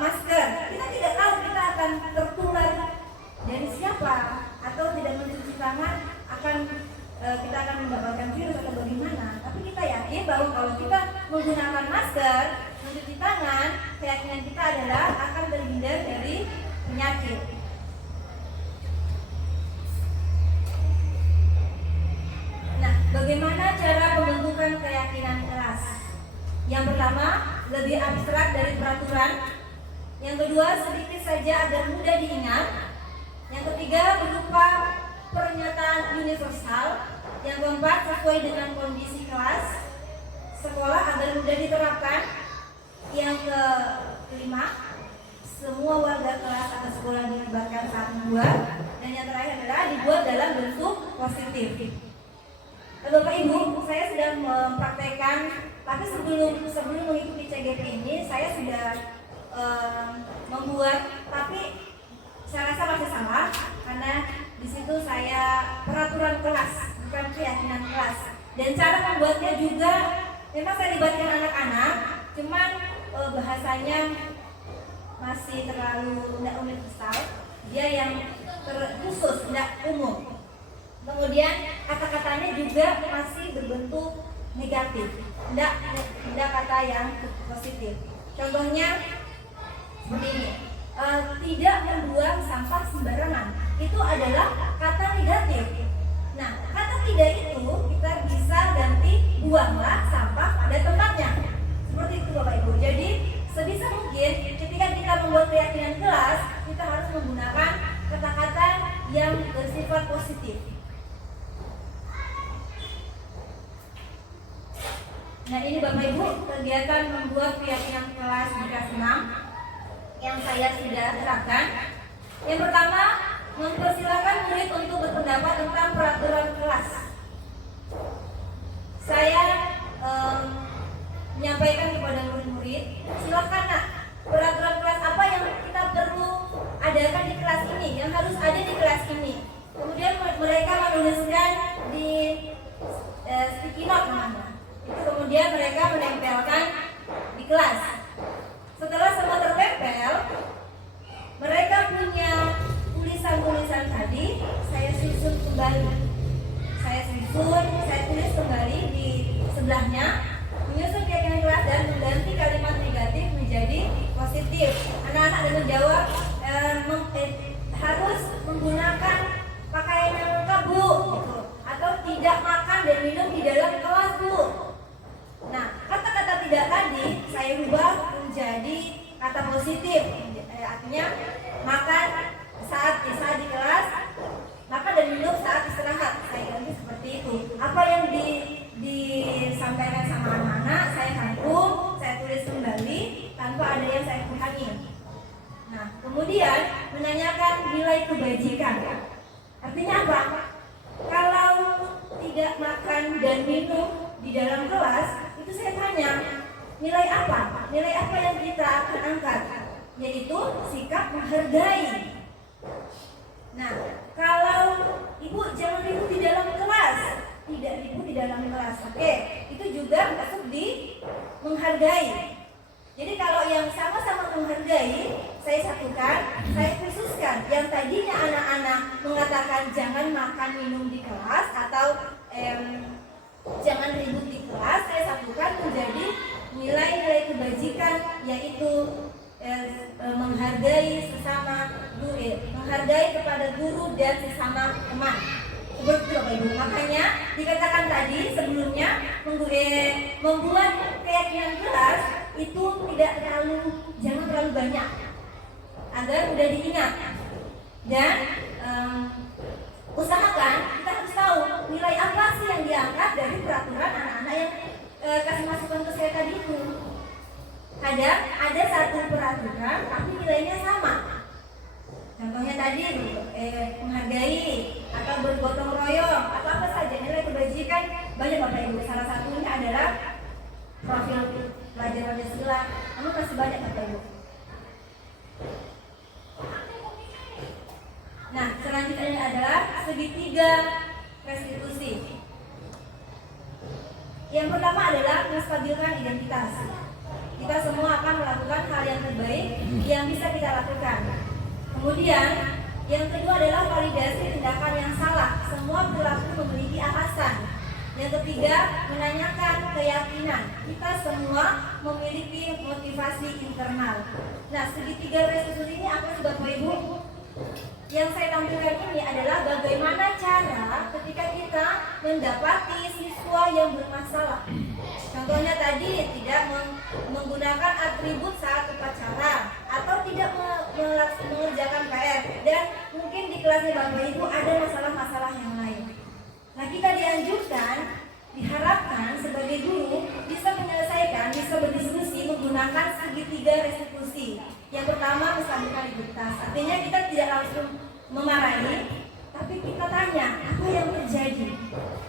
masker. Kita tidak tahu kita akan tertular dari siapa, atau tidak mencuci tangan kita akan mendapatkan virus atau bagaimana. Tapi kita yakin bahwa kalau kita menggunakan masker, mencuci tangan, keyakinan kita adalah akan terhindar dari penyakit. Nah, bagaimana cara pembentukan keyakinan kelas? Yang pertama, lebih abstrak dari peraturan. Yang kedua, sedikit saja agar mudah diingat. Yang ketiga, berupa pernyataan universal. Yang keempat, sesuai dengan kondisi kelas sekolah agar mudah diterapkan. Yang kelima, semua warga kelas atau sekolah dilibatkan saat membuat. Dan yang terakhir adalah dibuat dalam bentuk positif. Bapak Ibu, saya sedang mempraktekkan, tapi sebelum mengikuti CGP ini saya sudah membuat, tapi saya rasa masih salah karena di situ saya peraturan kelas, bukan keyakinan kelas. Dan cara membuatnya juga memang saya libatkan anak-anak, cuman bahasanya masih terlalu tidak universal, dia yang terkhusus, tidak umum. Kemudian kata-katanya juga masih berbentuk negatif, tidak kata yang positif. Contohnya seperti ini, tidak membuang sampah sembarangan, itu adalah kata negatif. Nah, kata tidak itu kita bisa ganti buanglah sampah pada tempatnya. Seperti itu Bapak Ibu. Jadi sebisa mungkin ketika kita membuat keyakinan kelas, kita harus menggunakan kata-kata yang bersifat positif. Nah, ini Bapak Ibu kegiatan membuat keyakinan kelas di kelas 6 yang saya sudah terapkan. Yang pertama, mempersilakan murid untuk berpendapat tentang peraturan kelas. Saya menyampaikan kepada murid-murid, silakan nak, peraturan kelas apa yang kita perlu adakan di kelas ini, yang harus ada di kelas ini. Kemudian mereka menuliskan di sticky note namanya. Kemudian mereka menempelkan di kelas. Setelah semua tertempel, mereka punya tulisan-tulisan tadi, saya susun kembali. Saya tulis kembali di sebelahnya, menyusun keyakinan kelas dan mengganti kalimat negatif menjadi positif. Anak-anak ada menjawab harus menggunakan pakaian yang lengkap Bu, gitu. Atau tidak makan dan minum di dalam kelas Bu. Nah, kata-kata tidak tadi saya ubah menjadi kata positif. Artinya makan saat di kelas, makan dan minum saat istirahat. Saya ganti seperti itu. Apa yang disampaikan sama anak-anak saya rangkum, saya tulis kembali tanpa ada yang saya kurangi. Nah, kemudian menanyakan nilai kebajikan. Artinya apa? Kalau tidak makan dan minum di dalam kelas, itu saya tanya, nilai apa? Nilai apa yang kita akan angkat? Yaitu sikap menghargai. Nah, kalau ibu jangan ribut di dalam kelas, tidak ribut di dalam kelas. Oke, itu juga masuk di menghargai. Jadi kalau yang sama-sama menghargai, saya satukan, saya khususkan. Yang tadinya anak-anak mengatakan jangan makan minum di kelas atau jangan ribut di kelas, saya satukan menjadi nilai-nilai kebajikan, yaitu menghargai sesama murid, menghargai kepada guru dan sesama teman. Seperti Bapak Ibu. Makanya dikatakan tadi sebelumnya membuat keyakinan keras itu jangan terlalu banyak agar mudah diingat. Dan usahakan kita harus tahu nilai apa sih yang diangkat dari peraturan anak-anak yang kasih masukan ke saya tadi itu. Kadang ada satu peraturan tapi nilainya sama. Contohnya tadi menghargai atau bergotong royong atau apa saja nilai kebajikan banyak Bapak Ibu. Salah satunya adalah profil pelajar Pancasila. Namun masih banyak Bapak Ibu. Nah, selanjutnya adalah segitiga restitusi. Yang pertama adalah menstabilkan identitas. Kita semua akan melakukan hal yang terbaik yang bisa kita lakukan. Kemudian, yang kedua adalah validasi tindakan yang salah. Semua perilaku memiliki alasan. Yang ketiga, menanyakan keyakinan. Kita semua memiliki motivasi internal. Nah, segitiga restitusi ini apa sih Bapak Ibu? Yang saya tampilkan ini adalah bagaimana cara ketika kita mendapati siswa yang bermasalah. Contohnya tadi tidak menggunakan atribut saat upacara atau tidak mengerjakan PR, dan mungkin di kelasnya Bapak Ibu ada masalah-masalah yang lain. Nah, kita diharapkan sebagai guru bisa menyelesaikan, bisa berdiskusi menggunakan segitiga restitusi. Yang pertama, menstabilkan identitas. Artinya kita tidak langsung memarahi, tapi kita tanya apa yang terjadi,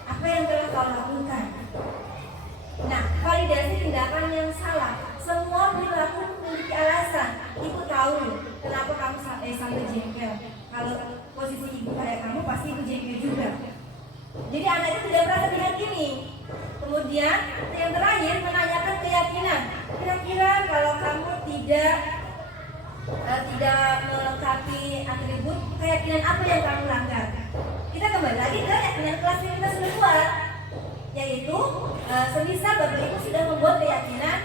apa yang telah kau lakukan. Nah, validasi tindakan yang salah. Semua perilaku memiliki alasan. Ibu tahu kenapa kamu sampai jengkel. Kalau posisi ibu kayak kamu, pasti ibu jengkel juga. Jadi anak itu tidak merasa dihakimi. Kemudian yang terakhir, menanyakan keyakinan. Kira-kira kalau kamu tidak melengkapi atribut, keyakinan apa yang kamu langgar? Kita kembali lagi ke keyakinan kelas yang kita sudah buat, yaitu semisal Bapak Ibu sudah membuat keyakinan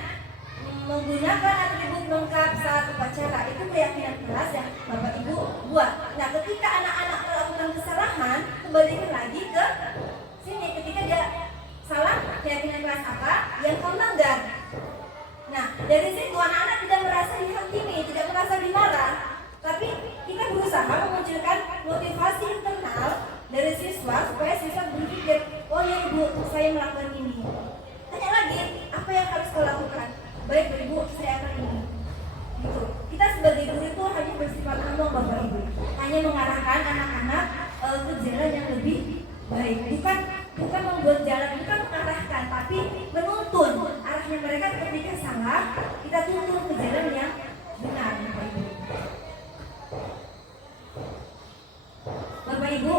menggunakan atribut lengkap saat upacara. Itu keyakinan kelas yang Bapak Ibu buat. Nah, ketika anak-anak melakukan kesalahan, kembalikan lagi ke sini. Ketika dia salah, keyakinan kelas apa yang kamu langgar. Nah, dari situ anak-anak tidak merasa dihakimi, tidak merasa dimarah, tapi kita berusaha memunculkan motivasi internal dari siswa supaya siswa berpikir, oh ya Ibu, saya melakukan ini. Tanya lagi, apa yang harus kau lakukan? Baik Ibu, saya akan ini. Gitu. Kita sebagai guru itu hanya bersifat humble Bapak Ibu, hanya mengarahkan anak-anak ke jalan yang lebih baik, bukan membuat jalan, bukan mengarahkan, tapi menuntun arahnya mereka. Ketika salah, kita tuntun ke jalan yang benar, Bapak Ibu. Bapak Ibu,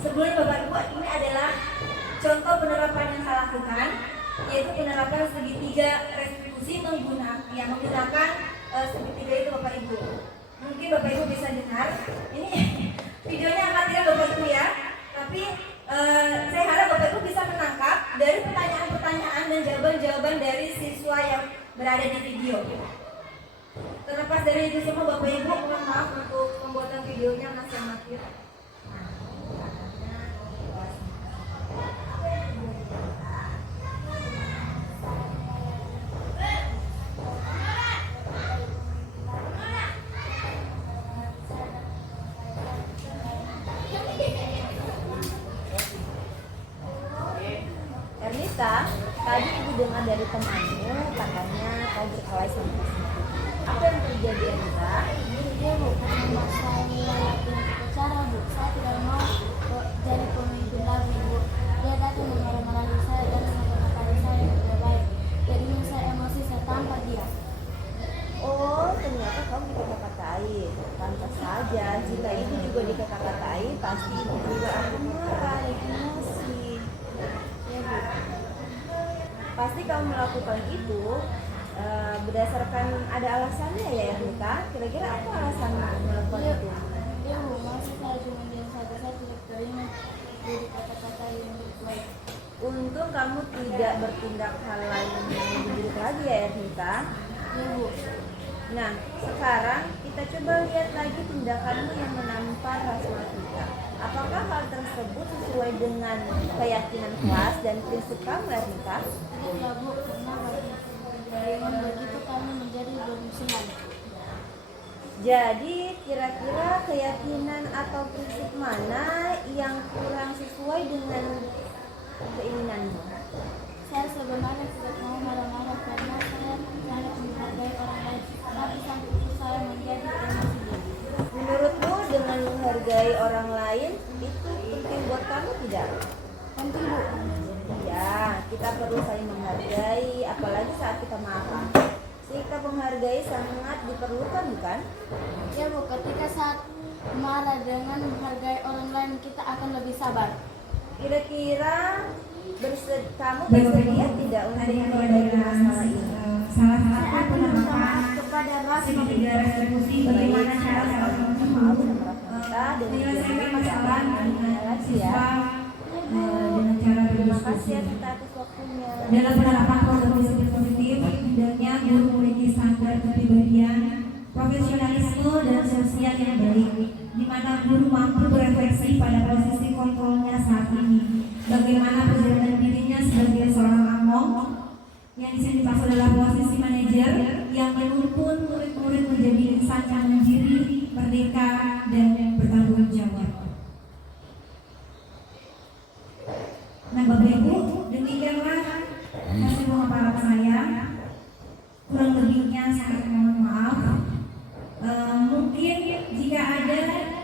sebelum Bapak Ibu, ini adalah contoh penerapan yang saya lakukan, yaitu penerapan segitiga restitusi menggunakan segitiga itu Bapak Ibu. Mungkin Bapak Ibu bisa dengar, ini videonya amatir Bapak Ibu ya, tapi saya harap Bapak Ibu bisa menangkap dari pertanyaan-pertanyaan dan jawaban-jawaban dari siswa yang berada di video. Terlepas dari itu semua Bapak Ibu, mohon maaf untuk pembuatan videonya masih amatir. Ernita, tadi ibu dengar dari temanmu katanya kau berkelahi sama istrimu. Apa yang terjadi Ernita? Dia bukan memaksa lelaki untuk bicara, Bu. Saya tidak mau jadi pemimpin lagi, Bu. Dia datang memarah-marahi saya dan mengatakan saya tidak baik. Jadinya saya emosi, saya tampar dia. Oh, ternyata kamu dikata-katai. Pantas saja, jika ibu juga dikata-katai, pasti ibu juga akan marah, emosi. Ya, Bu. Pasti kamu melakukan itu berdasarkan ada alasannya ya Ernita. Kira-kira apa alasan melakukan itu? Dia Bu, masih saya cuma diam saja, saya tidak terima dari kata-kata yang baik. Untung kamu tidak bertindak hal lain yang lebih buruk lagi ya Ernita. Ya Bu. Nah, sekarang kita coba lihat lagi tindakanmu yang menampar Rasmatika. Apakah hal tersebut sesuai dengan keyakinan kelas dan prinsip kamu, Ernita? Tidaklah Bu, karena dengan begitu kami menjadi bermusuhan. Jadi, kira-kira keyakinan atau prinsip mana yang kurang sesuai dengan keinginanmu? Saya sebenarnya tidak mau marah-marah karena saya sangat menghargai orang lain, tapi sang itu saya menjadi emosi. Menurutmu dengan menghargai orang lain itu penting buat kamu tidak? Penting Bu. Ya, kita perlu saling menghargai, apalagi saat kita marah. Sikap menghargai sangat diperlukan, bukan? Ya Bu, ketika saat marah dengan menghargai orang lain kita akan lebih sabar. Kira-kira kamu bersedia tidak untuk menghadapi masalah ini? Salah satu penerapan Kepada Rasma tiga resolusi bagaimana cara sama-sama menyelesaikan masalah dengan ya. dengan cara Terima kasih berdiskusi. ya kita atas waktunya. Dalam penerapan proses positif, hendaknya guru memiliki standar kepribadian, profesionalisme dan sosial yang baik, di mana guru mampu berefleksi pada posisi kontrolnya saat ini. Bagaimana perjalanan dirinya sebagai seorang among, yang di sini dimaksud adalah posisi manajer yang menuntun murid-murid menjadi insan yang mandiri, merdeka, dan bertanggung jawab. Nah, Bapak Ibu, demikianlah hasil pemaparan saya. Kurang lebihnya saya mohon maaf. Mungkin jika ada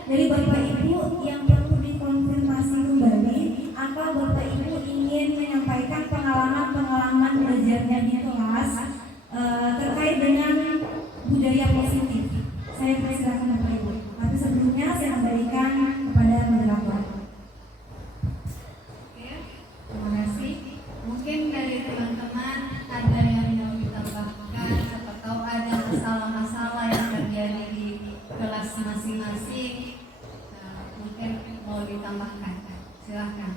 dari Bapak Ibu yang perlu dikonfirmasi kembali atau Bapak Ibu ingin menyampaikan pengalaman-pengalaman belajarnya di kelas terkait dengan budaya positif, saya persilakan Bapak Ibu. Tapi sebelumnya saya kembalikan kepada moderator. Terima kasih. Mungkin dari teman-teman ada yang mau ditambahkan, siapa tahu ada masalah-masalah yang terjadi di kelas masing-masing. Mungkin mau ditambahkan. Silahkan.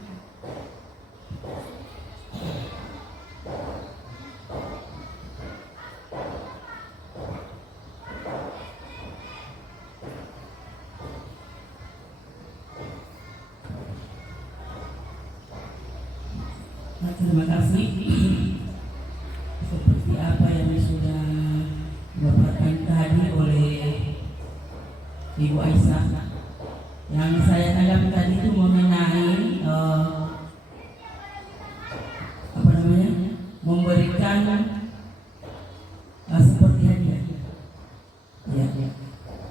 Terima kasih. Seperti apa yang sudah dipaparkan tadi oleh Ibu Aisyah, yang saya tanggap tadi itu mengenai memberikan seperti hadiah. Ya.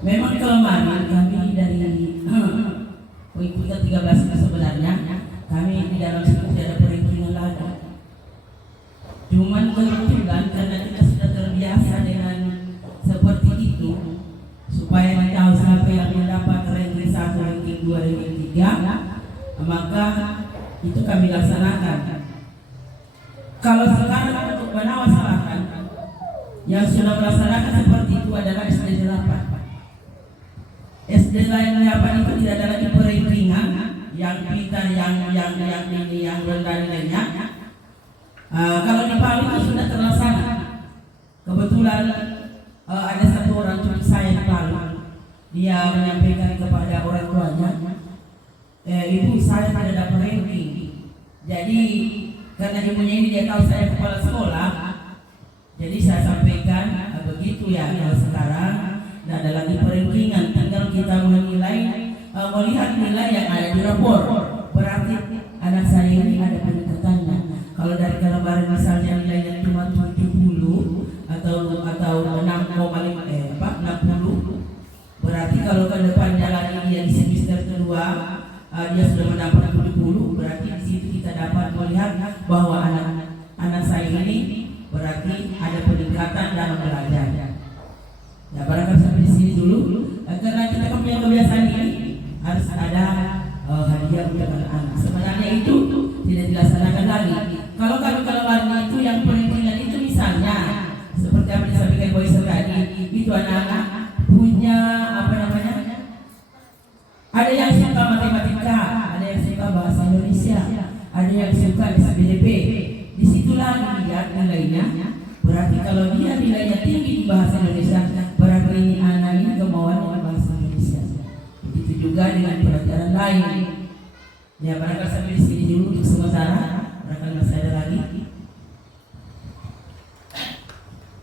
Memang kelemahan kami dari pengikut 13 itu sebenarnya kami di dalam situ tidak ada perhitungan lagi. Cuman kebetulan karena kita sudah terbiasa dengan seperti itu, supaya tahu siapa yang mendapat ranking 1, ranking 2, ranking 3, maka itu kami laksanakan. Kalau sekarang untuk menawasakan yang sudah melaksanakan seperti itu adalah SD 8. SD lain 8 itu tidak ada lagi perhitungan yang pintar, yang rendah nilainya. Kalau di Palu itu sudah terlaksana. Kebetulan ada satu orang cucu saya di Palu, dia menyampaikan kepada orang tuanya, ibu saya tidak dapat ranking. Jadi karena ibunya ini dia tahu saya kepala sekolah, jadi saya sampaikan begitu ya. Kalau sekarang tidak ada lagi perankingan, tinggal kita menilai, melihat nilai yang ada di rapor. Berarti anak saya ini ada peningkatannya. Kalau dari gambaran misalnya nilainya cuma 70 atau 60, berarti kalau ke depannya lagi dia di semester kedua dia sudah mendapat 70, berarti di situ kita dapat melihat bahwa anak saya ini berarti ada peningkatan dalam belajar. Ya, barangkali sampai di sini dulu. Karena kita punya kebiasaan ini harus ada hadiah untuk anak-anak. Sebenarnya itu tidak dilaksanakan lagi. Kalau kelemahan itu yang pentingnya itu misalnya seperti apa disampaikan Boy tadi, itu anak-anak punya ada yang suka matematika, ada yang suka bahasa Indonesia, ada yang suka SPDP. Disitulah dilihat nilainya. Berarti kalau dia nilainya tinggi di bahasa Indonesia, ini anak ini kemauan dengan bahasa Indonesia. Begitu juga dengan pelajaran lain. Ya, barangkali sampai di sini dulu untuk sementara. Barangkali masih ada lagi.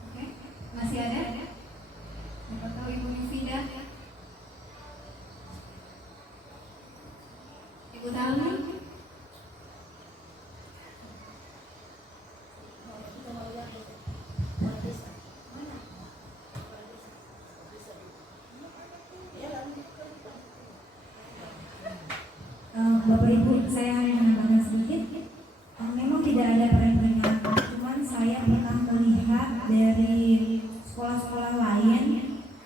Oke, masih ada? Siapa tahu Ibu Nufida? Ibu Talmi? Bapak Ibu, saya hanya menambahkan sedikit. Memang tidak ada perbedaan, cuman saya pernah melihat dari sekolah-sekolah lain,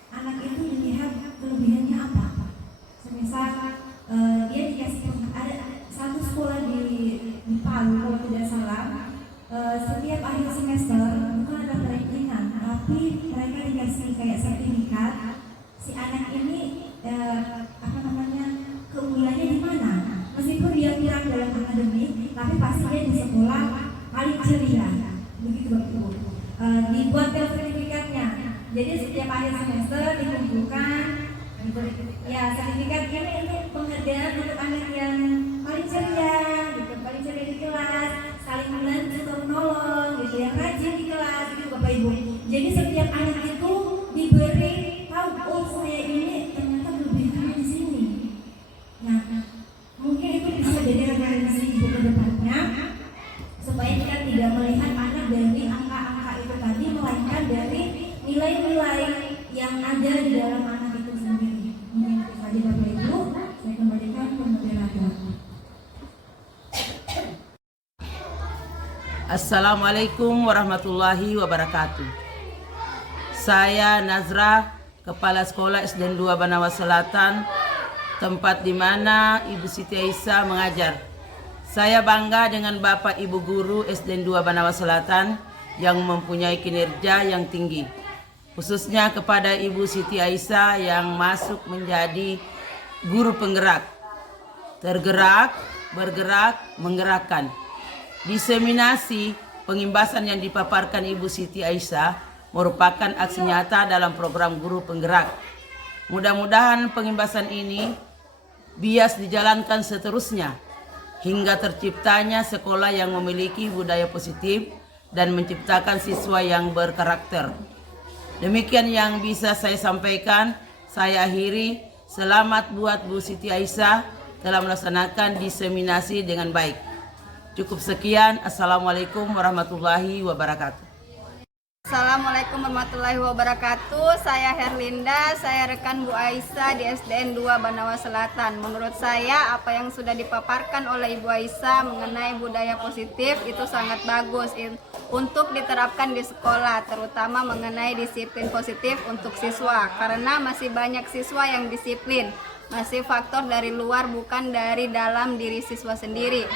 anak itu dilihat kelebihannya apa. Semisal dia dikasih ada satu sekolah di Palu kalau tidak salah, setiap akhir semester bukan ada perankingan, tapi mereka dikasih kayak sertifikat si anak ini keunggulannya di mana. Meskipun dia kurang dalam akademik, tapi pasti dia di sekolah paling ceria. Begitu Bapak Ibu. Dibuat sertifikatnya. Jadi setiap akhir semester dikumpulkan. Ya, sertifikat ini penghargaan untuk anak yang paling ceria, gitu, paling ceria di kelas, saling membantu menolong, gitu, yang rajin di kelas, gitu Bapak Ibu. Jadi setiap anak itu diberi tahu, oh saya ini ternyata berlebihan di sini. Nah, mungkin itu bisa jadi referensi ibu ke depannya supaya kita tidak melihat anak dari angka-angka itu tadi, melainkan dari nilai-nilai yang ada di dalam anak itu sendiri. Mungkin itu saja Bapak Ibu, saya kembalikan ke moderator. Assalamualaikum warahmatullahi wabarakatuh. Saya Nazra, Kepala Sekolah SDN 2 Banawa Selatan, tempat di mana Ibu Siti Aisyah mengajar. Saya bangga dengan Bapak Ibu Guru SDN 2 Banawa Selatan yang mempunyai kinerja yang tinggi. Khususnya kepada Ibu Siti Aisyah yang masuk menjadi guru penggerak. Tergerak, bergerak, menggerakkan. Diseminasi pengimbasan yang dipaparkan Ibu Siti Aisyah merupakan aksi nyata dalam program guru penggerak. Mudah-mudahan pengimbasan ini bias dijalankan seterusnya hingga terciptanya sekolah yang memiliki budaya positif dan menciptakan siswa yang berkarakter. Demikian yang bisa saya sampaikan. Saya akhiri. Selamat buat Bu Siti Aisyah telah melaksanakan diseminasi dengan baik. Cukup sekian. Assalamualaikum warahmatullahi wabarakatuh. Assalamualaikum warahmatullahi wabarakatuh. Saya Herlinda, saya rekan Bu Aisyah di SDN 2 Banawa Selatan. Menurut saya apa yang sudah dipaparkan oleh Ibu Aisyah mengenai budaya positif itu sangat bagus untuk diterapkan di sekolah, terutama mengenai disiplin positif untuk siswa, karena masih banyak siswa yang disiplin. Masih faktor dari luar, bukan dari dalam diri siswa sendiri.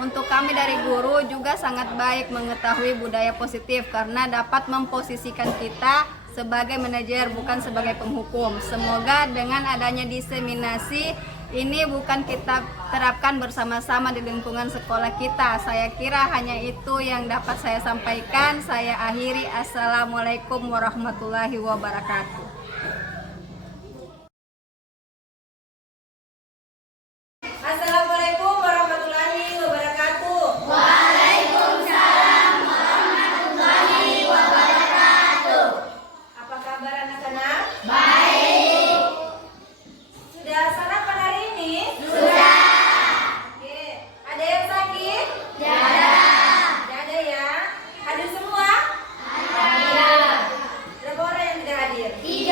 Untuk kami dari guru juga sangat baik mengetahui budaya positif karena dapat memposisikan kita sebagai manajer, bukan sebagai penghukum. Semoga dengan adanya diseminasi ini bukan kita terapkan bersama-sama di lingkungan sekolah kita. Saya kira hanya itu yang dapat saya sampaikan. Saya akhiri. Assalamualaikum warahmatullahi wabarakatuh. Assalamualaikum warahmatullahi wabarakatuh. Waalaikumsalam warahmatullahi wabarakatuh. Apa kabar anak-anak? Baik. Sudah sarapan hari ini? Sudah. Oke. Ada yang sakit? Tiada. Tidak ada ya. Hadir semua? Ada. Berapa orang yang tidak hadir? Tiga.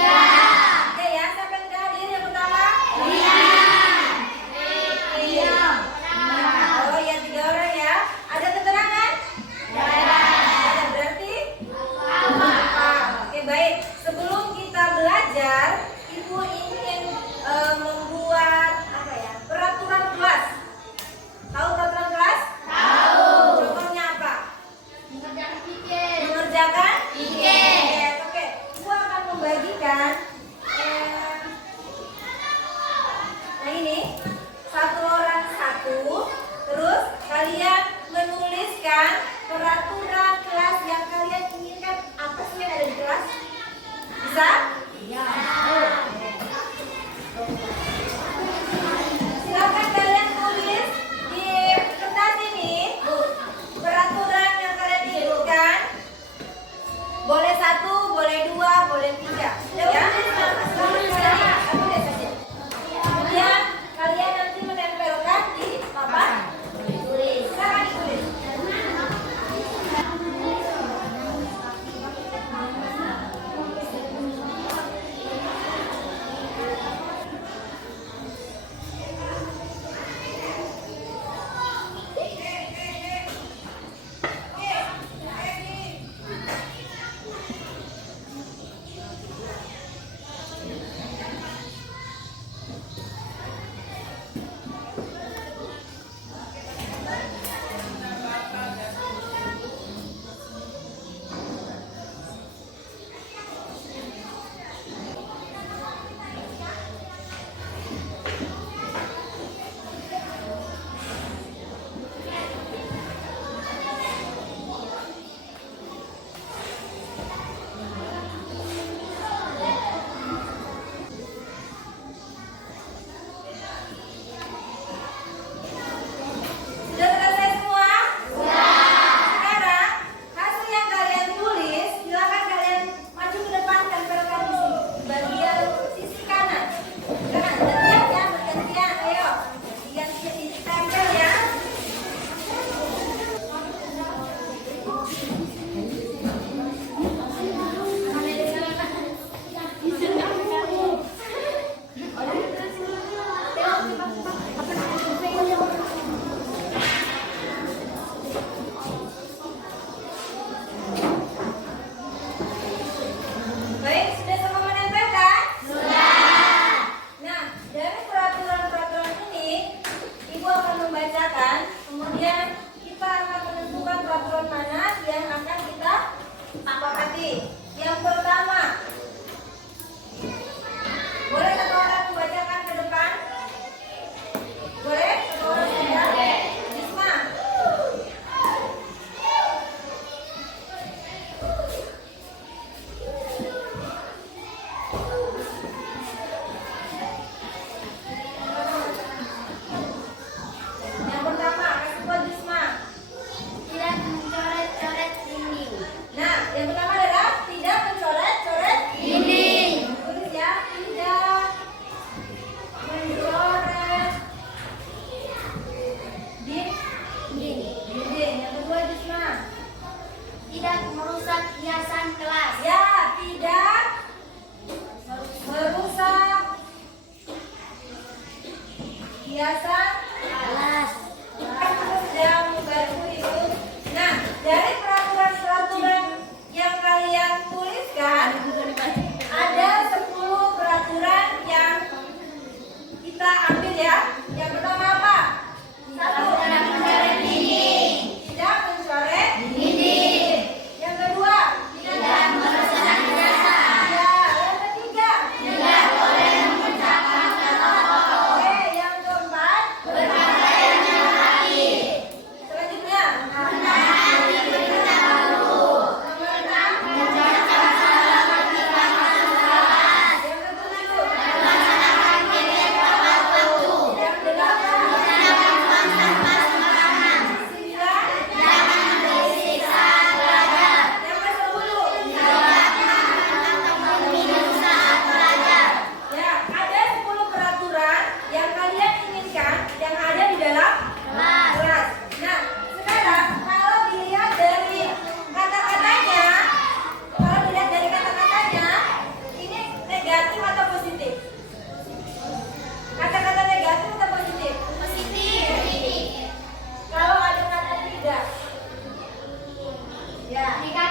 Nikah